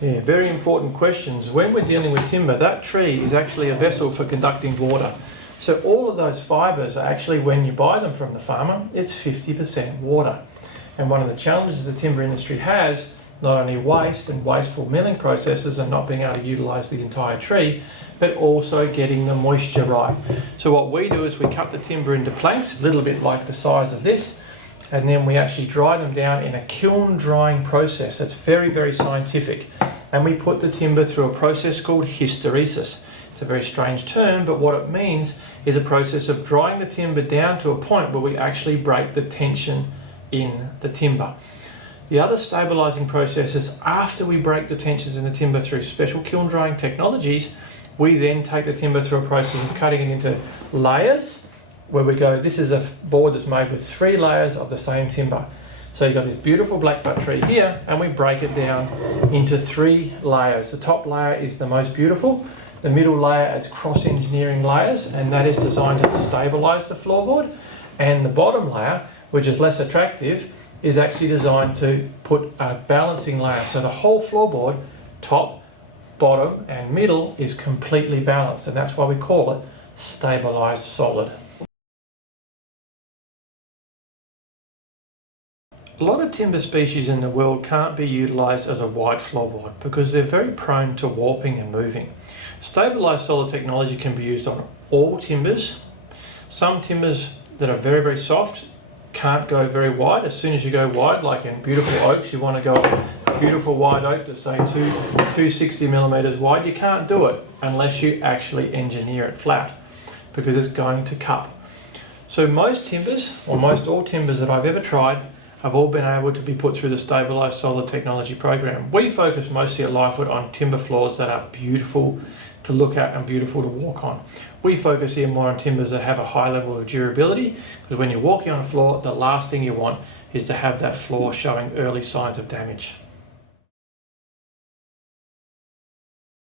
Yeah, very important questions. When we're dealing with timber, that tree is actually a vessel for conducting water. So all of those fibres are actually, when you buy them from the farmer, it's 50% water. And one of the challenges the timber industry has, not only waste and wasteful milling processes and not being able to utilise the entire tree, but also getting the moisture right. So what we do is we cut the timber into planks, a little bit like the size of this, and then we actually dry them down in a kiln drying process. That's very, very scientific. And we put the timber through a process called hysteresis. It's a very strange term, but what it means is a process of drying the timber down to a point where we actually break the tension in the timber. The other stabilising process is after we break the tensions in the timber through special kiln drying technologies, we then take the timber through a process of cutting it into layers, where we go, this is a board that's made with 3 layers of the same timber. So you've got this beautiful blackbutt tree here, and we break it down into 3 layers. The top layer is the most beautiful. The middle layer is cross-engineering layers, and that is designed to stabilise the floorboard. And the bottom layer, which is less attractive, is actually designed to put a balancing layer. So the whole floorboard, top, bottom and middle, is completely balanced, and that's why we call it stabilised solid. A lot of timber species in the world can't be utilised as a white floorboard because they're very prone to warping and moving. Stabilised solid technology can be used on all timbers. Some timbers that are very, very soft can't go very wide. As soon as you go wide, like in beautiful oaks, you want to go a beautiful wide oak to say 260 millimeters wide. You can't do it unless you actually engineer it flat because it's going to cup. So most timbers, or most all timbers that I've ever tried, have all been able to be put through the Stabilised Solid Technology program. We focus mostly at Lifewood on timber floors that are beautiful to look at and beautiful to walk on. We focus here more on timbers that have a high level of durability, because when you're walking on a floor, the last thing you want is to have that floor showing early signs of damage.